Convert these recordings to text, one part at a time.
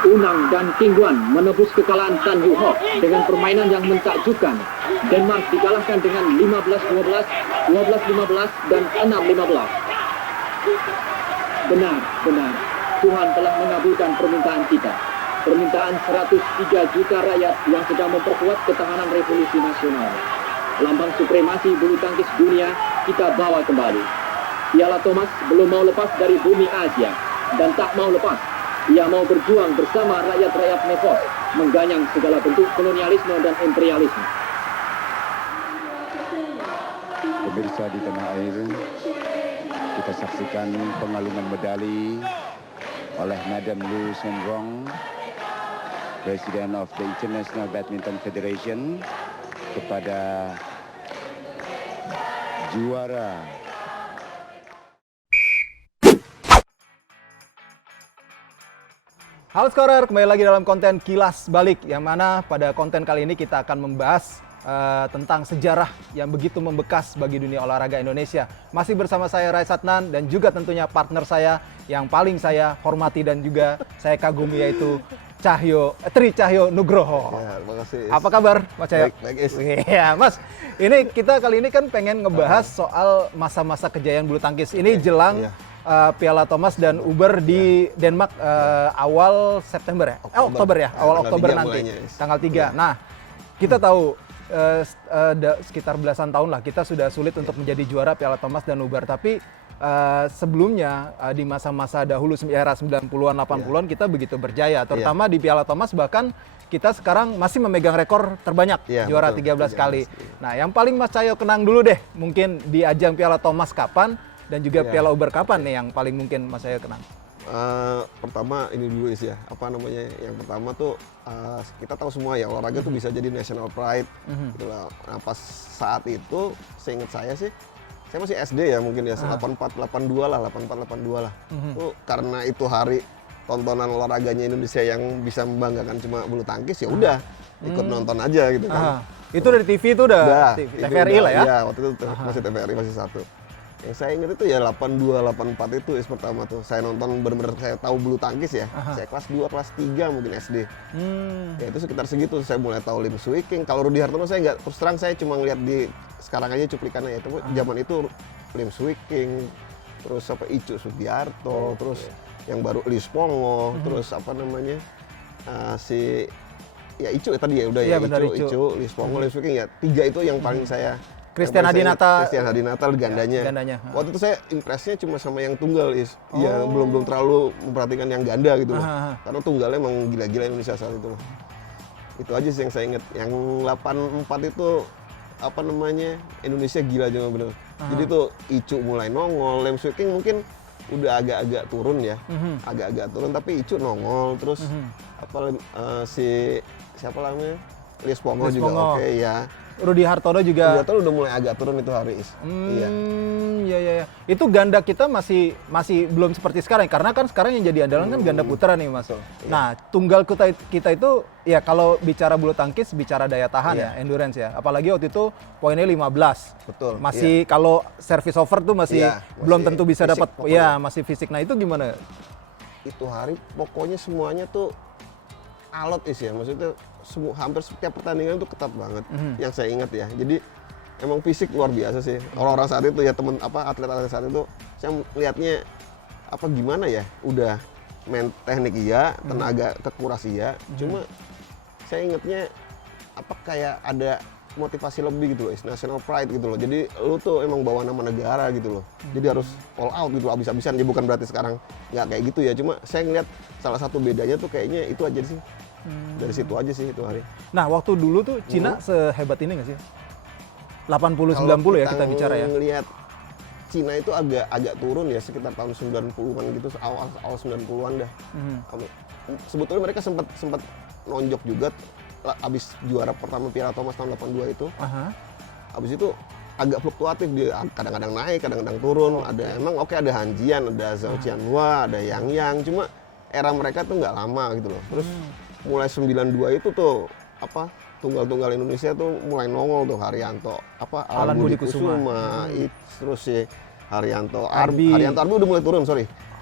Unang dan Tingguan menebus kekalahan Tan Yu Ho dengan permainan yang mentakjubkan. Denmark dikalahkan dengan 15-12, 12-15, dan 6-15. Benar, Tuhan telah mengabulkan permintaan kita. Permintaan 103 juta rakyat yang sedang memperkuat ketahanan revolusi nasional. Lambang supremasi bulu tangkis dunia kita bawa kembali. Piala Thomas belum mau lepas dari bumi Asia dan tak mau lepas. Ia mau berjuang bersama rakyat-rakyat Nepal, mengganyang segala bentuk kolonialisme dan imperialisme. Pemirsa di tanah air, kita saksikan pengalungan medali oleh Madam Liu Shenrong, Presiden of the International Badminton Federation, kepada juara. Halo Scorer, kembali lagi dalam konten Kilas Balik, yang mana pada konten kali ini kita akan membahas tentang sejarah yang begitu membekas bagi dunia olahraga Indonesia. Masih bersama saya Rai Satnan dan juga tentunya partner saya yang paling saya hormati dan juga saya kagumi, yaitu Tri Cahyo Nugroho. Ya, terima kasih. Apa kabar Mas Cahyo? Baik, Iya Mas, ini kita kali ini kan pengen ngebahas soal masa-masa kejayaan bulu tangkis. Ini jelang Piala Thomas dan Uber di Denmark awal September ya? Oktober ya? Awal Oktober nanti, tanggal 3. Nah, kita tahu sekitar belasan tahun lah kita sudah sulit untuk menjadi juara Piala Thomas dan Uber. Tapi sebelumnya di masa-masa dahulu era 90-an, 80-an kita begitu berjaya. Terutama di Piala Thomas, bahkan kita sekarang masih memegang rekor terbanyak, juara betul, 13 kali. Nah, yang paling Mas Cahyo kenang dulu deh, mungkin di ajang Piala Thomas kapan? Dan juga Piala Uber kapan nih yang paling mungkin Mas Cahyo kenang? Pertama ini dulu ya, yang pertama tuh kita tahu semua ya, olahraga tuh bisa jadi national pride gitu lah. Nah, pas saat itu seingat saya sih, saya masih SD ya mungkin ya, 84 82 lah. Tuh karena itu hari tontonan olahraganya Indonesia yang bisa membanggakan cuma bulu tangkis, ya udah ikut nonton aja gitu kan. Itu dari TV itu udah TVRI lah ya? Iya, waktu itu masih TVRI, masih satu. Yang saya ingat itu ya 82, 84 itu pertama tuh. Saya nonton bener-bener saya tahu bulu tangkis ya. Saya kelas 2, kelas 3 mungkin SD. Ya itu sekitar segitu saya mulai tahu Lim Swee King. Kalau Rudy Hartono saya nggak, terus terang saya cuma ngeliat di sekarang aja cuplikannya ya. Tapi zaman itu Lim Swee King, terus Icuk Sugiarto, terus yang baru Lis Pongo, terus si Icuk tadi ya udah ya, Icuk, Lis Pongo, Lim Swee King ya. 3 itu yang paling saya. Christian Hadinata gandanya. Waktu itu saya impresnya cuma sama yang tunggal yang belum terlalu memperhatikan yang ganda gitu loh. Karena tunggalnya emang gila-gila Indonesia saat itu. Itu aja sih yang saya ingat. Yang 84 itu Indonesia gila juga bener. Jadi tuh Icuk mulai nongol, Lim Swee King mungkin udah agak-agak turun ya. Agak-agak turun, tapi Icuk nongol terus siapa namanya? Lis Pongo juga oke ya. Rudy Hartono juga. Udah mulai agak turun itu hari. Iya. Itu ganda kita masih belum seperti sekarang, karena kan sekarang yang jadi andalan kan ganda putra nih Mas. Nah, tunggal kita itu ya kalau bicara bulu tangkis bicara daya tahan ya, endurance ya. Apalagi waktu itu poinnya 15. Betul. Masih kalau service over tuh masih belum tentu bisa dapat masih fisik. Nah, itu gimana? Itu hari pokoknya semuanya tuh alot ya, maksudnya hampir setiap pertandingan itu ketat banget. Yang saya ingat ya. Jadi emang fisik luar biasa sih. Orang-orang saat itu ya, atlet-atlet saat itu saya lihatnya gimana ya? Udah main teknik iya, tenaga kekuras iya. Cuma saya ingatnya kayak ada motivasi lebih gitu loh, national pride gitu loh. Jadi lu tuh emang bawa nama negara gitu loh. Jadi harus all out gitu loh, abis-abisan. Ya bukan berarti sekarang nggak kayak gitu ya. Cuma saya ngeliat salah satu bedanya tuh kayaknya itu aja sih. Dari situ aja sih itu hari. Nah, waktu dulu tuh Cina sehebat ini nggak sih? 80-90 ya kita bicara ya. Ngelihat Cina itu agak turun ya, sekitar tahun 90-an gitu, awal 90-an dah. Sebetulnya mereka sempat nonjok juga abis juara pertama Piala Thomas tahun 82 itu. Abis itu agak fluktuatif, dia kadang-kadang naik, kadang-kadang turun. Ada ada Han Jian, ada Zhao Qianhua, ada Yang. Cuma era mereka tuh nggak lama gitu loh. Terus mulai 92 itu tuh tunggal-tunggal Indonesia tuh mulai nongol tuh, Haryanto, Alan Budi Kusuma, terus si Haryanto Arbi udah mulai turun,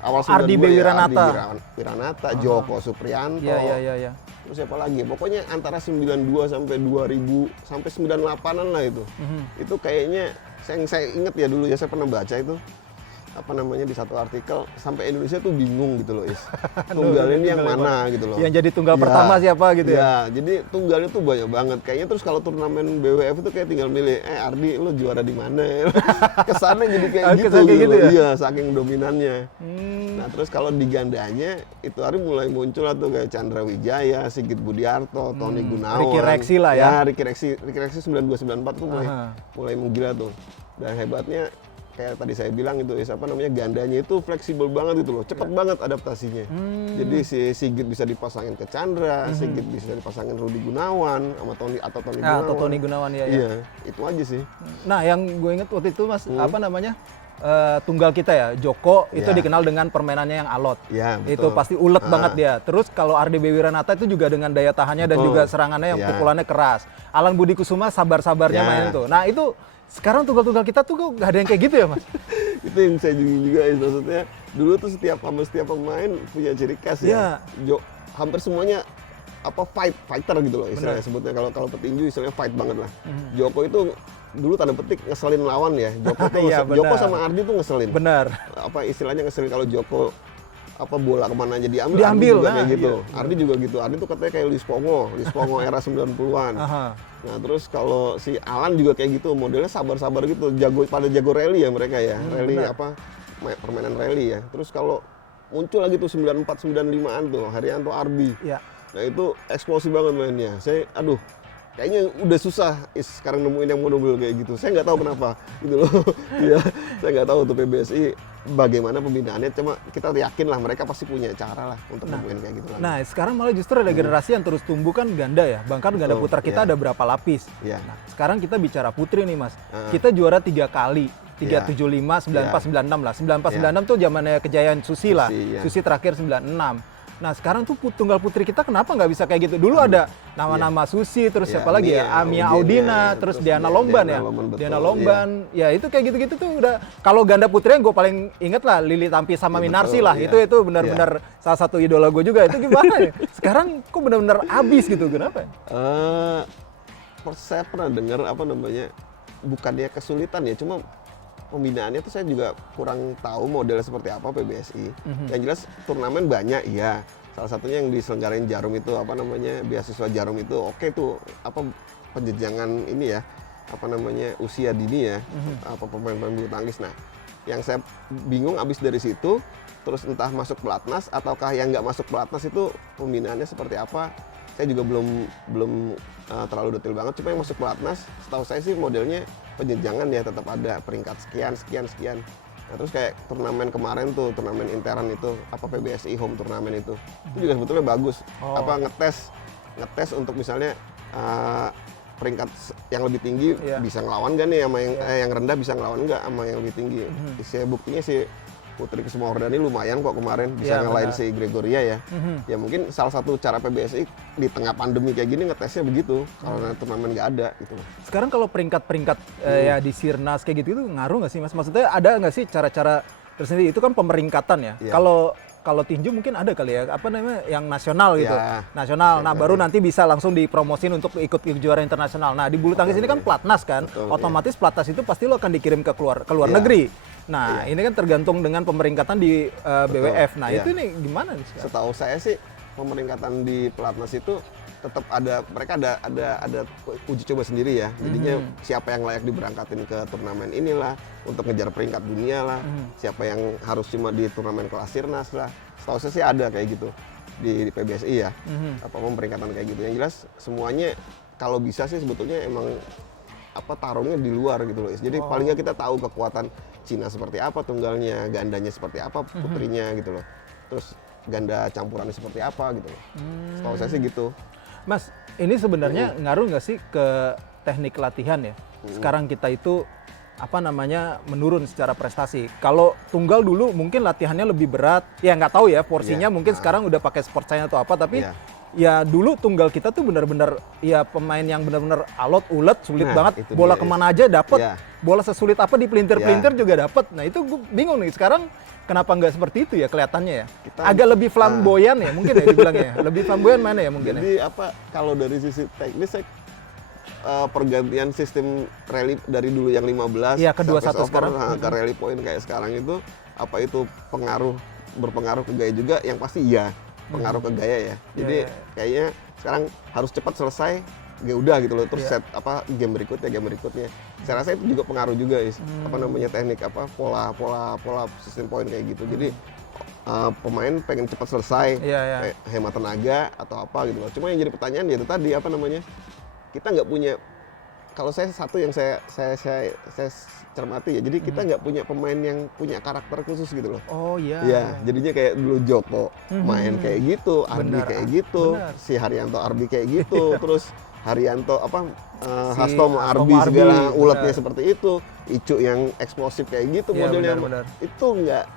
awal Ardi 92 Wiranata. ya, Ardi Wiranata, Joko Supriyanto. Iya. Terus siapa lagi? Pokoknya antara 92 sampai 2000 sampai 98-an lah itu. Itu kayaknya saya inget ya dulu ya, saya pernah baca itu apa namanya di satu artikel, sampai Indonesia tuh bingung gitu loh, Is. Tunggal ini yang mana gitu loh. Yang jadi tunggal pertama siapa gitu ya? Ya, jadi tunggalnya tuh banyak banget. Kayaknya terus kalau turnamen BWF itu kayak tinggal milih, Ardi lo juara di mana ya? Kesannya jadi kayak gitu, Kesannya gitu gitu loh. ya? Iya, saking dominannya. Nah, terus kalau di gandanya itu hari mulai muncul lah tuh kayak Chandra Wijaya, Sigit Budiarto, Tony Gunawan. Ricky Rexi lah ya? Ricky Rexi 92-94 tuh mulai menggila tuh. Dan hebatnya kayak tadi saya bilang itu, apa namanya, gandanya itu fleksibel banget gitu loh, cepet banget adaptasinya. Jadi si Sigit bisa dipasangin ke Chandra, Sigit bisa dipasangin Rudi Gunawan sama Tony Gunawan. Atau Tony Gunawan ya. Iya, itu aja sih. Nah, yang gue inget waktu itu Mas, apa namanya? Tunggal kita ya, Joko itu dikenal dengan permainannya yang alot. Ya, Itu pasti ulet banget dia. Terus kalau Ardi Wiranata itu juga dengan daya tahannya dan juga serangannya yang pukulannya keras. Alan Budi Kusuma sabar-sabarnya main itu. Nah, itu sekarang tunggal-tunggal kita tuh gak ada yang kayak gitu ya, Mas? Itu yang saya juga ya, maksudnya dulu tuh setiap pemain punya ciri khas ya. Hampir semuanya fighter gitu loh istilahnya sebutnya. Kalau petinju istilahnya fight banget lah. Joko itu dulu tanda petik ngeselin lawan ya. Joko sama Ardi tuh ngeselin. Benar. Apa istilahnya ngeselin kalau Joko bola kemana aja diambil Diambil, Ardi juga nah, kayak gitu. iya. Ardi juga gitu. Ardi tuh katanya kayak Luis Pongo era 90-an. Nah, terus kalau si Alan juga kayak gitu, modelnya sabar-sabar gitu, jago rally ya mereka ya. Rally permainan rally ya. Terus kalau muncul lagi tuh 94 95-an tuh Haryanto Arbi. Iya. Nah, itu eksplosif banget mainnya. Kayaknya udah susah sekarang nemuin yang model kayak gitu. Saya nggak tahu kenapa gitu loh. Ya, saya nggak tahu tuh PBSI bagaimana pembinaannya. Cuma kita yakin lah mereka pasti punya cara lah untuk nemuin kayak gitu. Nah, sekarang malah justru ada generasi yang terus tumbuh kan ganda ya. Bahkan ganda putra kita ada berapa lapis. Nah, sekarang kita bicara putri nih, Mas. Kita juara 3 kali. 375, 94, 96 lah. 94, 96 tuh zamannya kejayaan Susi lah. Susi terakhir 96. Nah, sekarang tuh tunggal putri kita kenapa nggak bisa kayak gitu? Dulu ada nama-nama Susi, terus siapa lagi ya? Amia Audina, terus Diana Lomban ya. Diana Lomban, ya itu kayak gitu-gitu tuh udah. Kalau ganda putri yang gue paling inget lah, Lili Tampi sama Minarsi lah. Itu benar-benar salah satu idola gue juga. Itu gimana ya? Sekarang kok benar-benar abis gitu, kenapa? Saya pernah dengar bukannya kesulitan ya, cuma pembinaannya tuh saya juga kurang tahu modelnya seperti apa PBSI. Yang jelas turnamen banyak, iya. Salah satunya yang diselenggarain Jarum itu beasiswa Jarum itu oke tuh penjenjangan ini ya, usia dini ya, pemain-pemain bulu tangkis. Nah, yang saya bingung abis dari situ, terus entah masuk pelatnas ataukah yang nggak masuk pelatnas itu pembinaannya seperti apa? Saya juga belum terlalu detail banget. Cuma yang masuk pelatnas, setahu saya sih modelnya penjenjangan ya, tetap ada peringkat sekian. Nah, terus kayak turnamen kemarin tuh, turnamen intern itu, PBSI home turnamen itu juga sebetulnya bagus. Ngetes untuk misalnya peringkat yang lebih tinggi bisa ngelawan gak nih sama yang rendah, bisa ngelawan nggak sama yang lebih tinggi. Saya buktinya sih Putri Kusumawardhani lumayan kok kemarin bisa ngalahin si Gregoria ya. Ya mungkin salah satu cara PBSI di tengah pandemi kayak gini ngetesnya begitu, karena turnamen nggak ada gitu. Sekarang kalau peringkat-peringkat ya di Sirnas kayak gitu itu ngaruh nggak sih, Mas? Maksudnya ada nggak sih cara-cara tersendiri? Itu kan pemeringkatan ya. Kalau tinju mungkin ada kali ya, yang nasional gitu. Nasional. Nah, baru nanti bisa langsung dipromosin untuk ikut juara internasional. Nah, di bulu tangkis ini kan pelatnas kan. Otomatis pelatnas itu pasti lo akan dikirim ke luar negeri. Nah, ini kan tergantung dengan pemeringkatan di BWF. Nah, itu nih gimana nih sekarang? Setahu saya sih pemeringkatan di pelatnas itu tetap mereka ada uji coba sendiri ya. Jadinya siapa yang layak diberangkatin ke turnamen inilah untuk ngejar peringkat dunia lah. Siapa yang harus cuma di turnamen kelas Sirnas lah. Setahu saya sih ada kayak gitu di PBSI ya. Pemeringkatan kayak gitu. Yang jelas semuanya kalau bisa sih sebetulnya emang tarungnya di luar gitu loh. Jadi paling nggak kita tahu kekuatan Cina seperti apa tunggalnya, gandanya seperti apa putrinya gitu loh. Terus ganda campurannya seperti apa gitu loh. Setahu saya sih gitu. Mas, ini sebenarnya ngaruh nggak sih ke teknik latihan ya? Sekarang kita itu menurun secara prestasi. Kalau tunggal dulu mungkin latihannya lebih berat. Ya nggak tahu ya porsinya mungkin sekarang udah pakai sport science atau apa, tapi ya dulu tunggal kita tuh benar-benar ya pemain yang benar-benar alot, ulet, sulit Nah, banget. itu Bola dia, kemana aja dapet. Iya. Bola sesulit apa di pelintir-pelintir juga dapet. Nah itu gue bingung nih sekarang kenapa nggak seperti itu ya kelihatannya ya. Agak lebih flamboyan ya mungkin ya dibilangnya. Lebih flamboyan mana ya mungkin ya. Jadi apa kalau dari sisi teknis saya pergantian sistem rally dari dulu yang 15 Iya, ke 21 service over, sekarang. ke rally point kayak sekarang itu apa itu berpengaruh ke gaya juga, yang pasti iya pengaruh ke gaya ya. Jadi Iya. kayaknya sekarang harus cepat selesai, ya udah gitu loh, terus Iya. set game berikutnya. Saya rasa itu juga pengaruh juga apa namanya teknik pola sistem point kayak gitu. Jadi pemain pengen cepat selesai, Iya. kayak hemat tenaga atau apa gitu loh. Cuma yang jadi pertanyaan ya itu tadi apa namanya, kita nggak punya, kalau saya satu yang saya cermati ya, jadi kita nggak punya pemain yang punya karakter khusus gitu loh. Oh iya. Ya, jadinya kayak dulu Joko main kayak gitu, Arbi Benar. kayak gitu, Benar. si Haryanto Arbi kayak gitu, terus Haryanto Si Hasto Hasto Arbi Arbi, segala uletnya benar. seperti itu, Icu yang eksplosif kayak gitu Iya, modelnya, benar. itu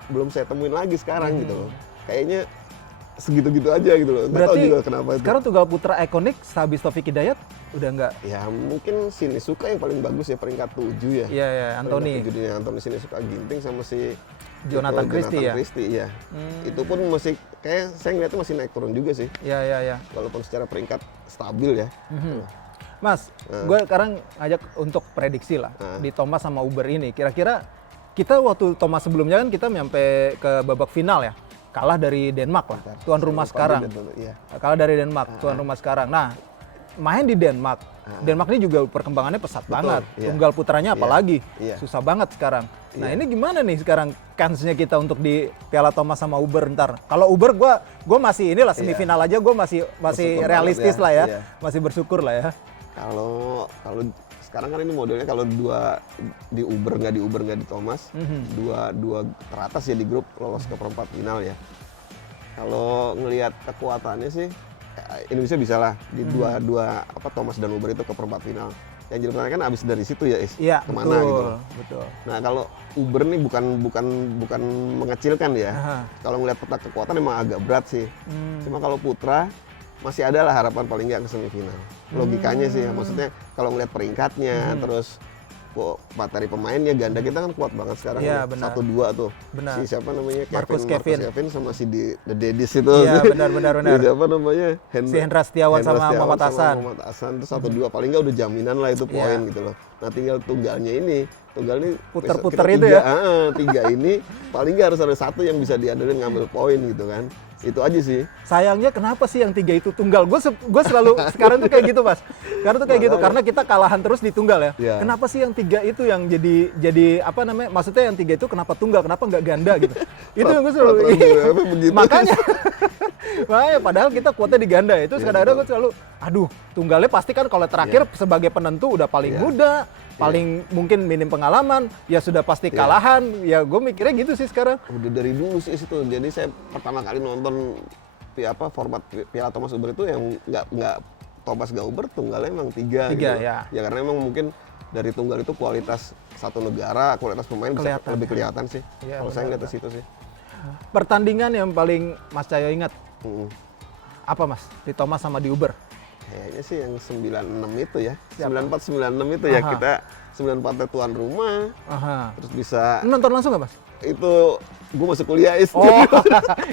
belum saya temuin lagi sekarang gitu loh. Kayaknya segitu-gitu aja gitu loh. Nggak tahu Berarti juga kenapa itu. sekarang tunggal putra ikonik sehabis Taufik Hidayat udah nggak. Ya mungkin Sinisuka yang paling bagus ya, peringkat 7 ya. Iya ya Anthony. Peringkat 7 Anthony Sinisuka Ginting sama si Jonathan Christie ya? Iya. Itu pun masih kayak saya ngeliatnya masih naik turun juga sih. Iya. Walaupun secara peringkat stabil ya. Mas, gue sekarang ngajak untuk prediksi lah di Thomas sama Uber ini. Kira-kira kita waktu Thomas sebelumnya kan kita nyampe ke babak final ya, kalah dari Denmark lah, tuan rumah sekarang. Iya. Kalah dari Denmark, tuan rumah sekarang. Nah, main di Denmark. Denmark ini juga perkembangannya pesat banget. iya. Tunggal putranya apalagi, Iya. susah banget sekarang. Nah ini gimana nih sekarang kansnya kita untuk di Piala Thomas sama Uber ntar? Kalau Uber gue masih inilah semifinal aja, gue masih Bersyukur realistis banget ya, lah ya, iya. masih bersyukur lah ya. Kalau sekarang kan ini modelnya kalau dua di Uber nggak di Thomas, dua teratas ya di grup lolos ke perempat final ya. Kalau ngelihat kekuatannya sih Indonesia bisa lah di dua Thomas dan Uber itu ke perempat final. Yang jadi pertanyaan kan abis dari situ ya Is, Iya, kemana betul, gitu. betul. Nah kalau Uber nih bukan mengecilkan ya. Aha. Kalau ngelihat peta kekuatan emang agak berat sih. Cuma kalau putra masih ada lah harapan paling nggak ke semifinal. Logikanya sih, maksudnya kalau ngelihat peringkatnya, terus kok materi pemainnya ganda kita kan kuat banget sekarang. Iya, benar. 1-2 tuh. Benar. Si siapa namanya? Marcus Kevin. sama si The Daddies itu. Iya, benar. Si siapa namanya? Si Hendra Setiawan sama Muhammad Hasan. Muhammad Hasan itu 1-2 paling nggak udah jaminan lah itu poin gitu loh. Nah tinggal tunggalnya ini. Tunggal ini Puter-puter kita itu tiga, ya? tiga ini paling nggak harus ada satu yang bisa diandelin ngambil poin gitu kan. Itu aja sih. Sayangnya kenapa sih yang 3 itu tunggal? Gue selalu sekarang tuh kayak gitu, Mas. Sekarang tuh kayak gitu karena kita kalahan terus di tunggal ya. Iya. Kenapa sih yang 3 itu yang jadi apa namanya? Maksudnya yang 3 itu kenapa tunggal? Kenapa nggak ganda gitu? Itu yang gue selalu Peraturan begitu. makanya padahal kita kuotnya di ganda ya. Itu kadang-kadang gue selalu aduh, tunggalnya pasti kan kalau terakhir sebagai penentu udah paling muda, paling mungkin minim pengalaman, ya sudah pasti kalahan. Ya gue mikirnya gitu sih sekarang. Udah dari dulu sih itu. Jadi saya pertama kali nonton format Piala Thomas Uber itu yang nggak Thomas gak Uber, tunggalnya emang 3 gitu. ya. Ya karena emang mungkin dari tunggal itu kualitas satu negara, kualitas pemain bisa Kelihatan. lebih kelihatan sih. Iya, Kalau saya benar, ngeliat ke situ sih. Pertandingan yang paling Mas Cahyo ingat Mm. apa Mas? Di Thomas sama di Uber? Kayaknya sih yang 96 itu ya. Siapa? 94-96 itu ya. Aha. Kita 94 tuan rumah, Aha. terus bisa Nonton langsung nggak Mas? itu gue masuk kuliah Is. Oh,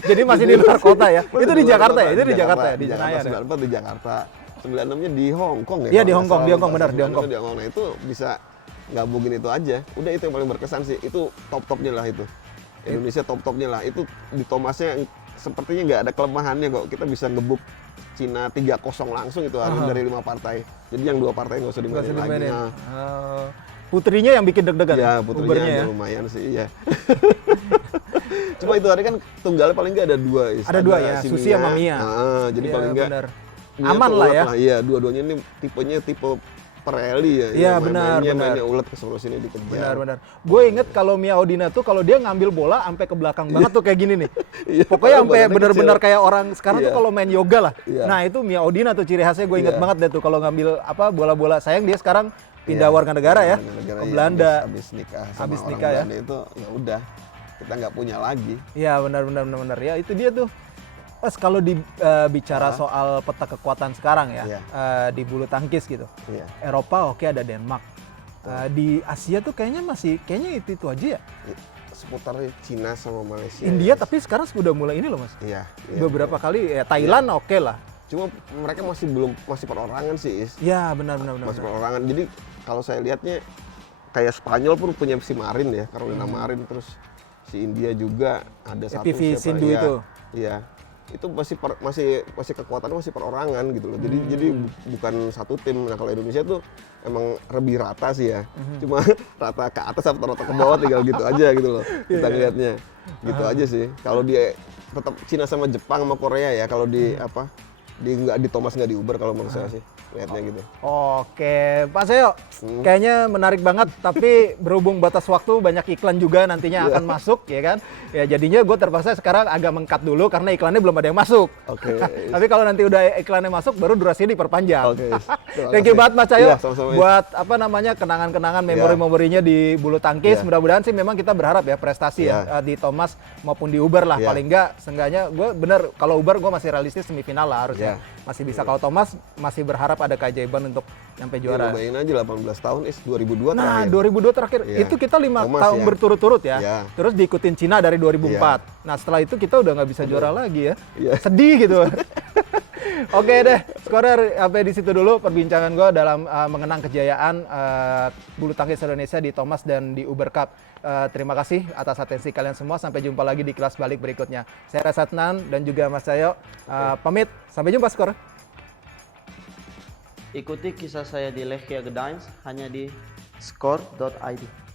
jadi masih di luar kota ya? Masih Itu di luar Jakarta kota, ya? Itu di Jakarta ya? Di Jakarta, Senayan ya? 94 di Jakarta. 96-nya di Hong Kong ya? Iya, kalau di nggak Hong Kong, salah. di Hong Kong, benar, di Hong Kong. 96-nya di Hong Kong. Nah itu bisa gabungin itu aja. Udah itu yang paling berkesan sih. Itu top-topnya lah itu. Indonesia top-topnya lah. Itu di Thomasnya sepertinya nggak ada kelemahannya kok. Kita bisa ngebuk Cina 3-0 langsung itu hari dari 5 partai. Jadi yang 2 partai nggak usah Nggak usah dimainin lagi. dimainin. Nah, Putrinya yang bikin deg-degan? ya putrinya Ubernya ada ya? lumayan sih, iya. Cuma itu hari kan tunggalnya paling nggak ada 2 Is. Ada 2 ya, si Susi sama Mia. Jadi Iya, paling nggak benar. Mia Aman tuh lah ulet ya. Iya, dua-duanya ini tipenya tipe Pirelli ya. Iya, yang benar, mainnya ulet ke seluruh sini dikejar. Benar. Gue inget kalau Mia Odina tuh kalau dia ngambil bola sampai ke belakang banget tuh kayak gini nih. Iya, Pokoknya padahal sampai badannya benar-benar kecil. kayak orang sekarang tuh Iya. kalau main yoga lah. Iya. Nah itu Mia Odina tuh ciri khasnya gue inget Iya. banget deh tuh kalau ngambil apa bola-bola. Sayang dia sekarang pindah Iya, warga negara ya warga negara, ke iya, Belanda. Habis nikah sama Habis orang nikah ya. Belanda itu ya udah kita nggak punya lagi. Iya benar. Ya itu dia tuh. Mas, kalau bicara soal peta kekuatan sekarang ya, Iya. di bulu tangkis gitu. Iya. Eropa oke, ada Denmark. Di Asia tuh kayaknya itu aja ya. Seputar Cina sama Malaysia. India tapi sekarang sudah mulai ini loh Mas. Iya. Beberapa kali ya Thailand oke lah. Cuma mereka masih perorangan sih, Is. Ya benar. Masih perorangan. Jadi kalau saya lihatnya kayak Spanyol pun punya si Marin ya, Carolina Marin, terus si India juga ada satu PV siapa, Sindhu iya, itu. Iya. Itu masih kekuatannya masih perorangan gitu loh. Jadi bukan satu tim. Nah, kalau Indonesia tuh emang lebih rata sih ya. Cuma rata ke atas atau rata ke bawah tinggal gitu aja gitu loh. Kita ngelihatnya. Gitu aja sih. Kalau dia tetap Cina sama Jepang sama Korea ya, kalau di di Thomas nggak di Uber kalau menurut saya sih lihatnya gitu. Oke, Pak Seo, kayaknya menarik banget. Tapi berhubung batas waktu, banyak iklan juga nantinya akan masuk, ya kan? Ya jadinya gue terpaksa sekarang agak meng-cut dulu karena iklannya belum ada yang masuk. Oke. Tapi kalau nanti udah iklannya masuk, baru durasinya diperpanjang. Oke. Thank you banget Mas Cahyo Iya, sama-sama. buat kenangan-kenangan, memori-memorinya di bulu tangkis. Iya. Mudah-mudahan sih memang kita berharap ya prestasi ya di Thomas maupun di Uber lah. Iya. Paling enggak, seenggaknya gue bener kalau Uber gue masih realistis semifinal lah harusnya. Iya. Masih bisa. Kalau Thomas masih berharap ada keajaiban untuk nyampe juara. Bayangin aja 18 tahun, 2002 Nah, terakhir. 2002 terakhir. Iya. Itu kita 5 Thomas tahun ya. berturut-turut ya. Iya. Terus diikutin Cina dari 2004. Nah, setelah itu kita udah nggak bisa juara lagi ya. Iya. Sedih gitu. Oke deh, Skorer, sampai di situ dulu perbincangan gue dalam mengenang kejayaan bulu tangkis Indonesia di Thomas dan di Uber Cup. Terima kasih atas atensi kalian semua. Sampai jumpa lagi di kelas balik berikutnya. Saya Rasatnan dan juga Mas Cahyo pamit. Sampai jumpa, Skorer. Ikuti kisah saya di Lechia Gdańsk hanya di skor.id.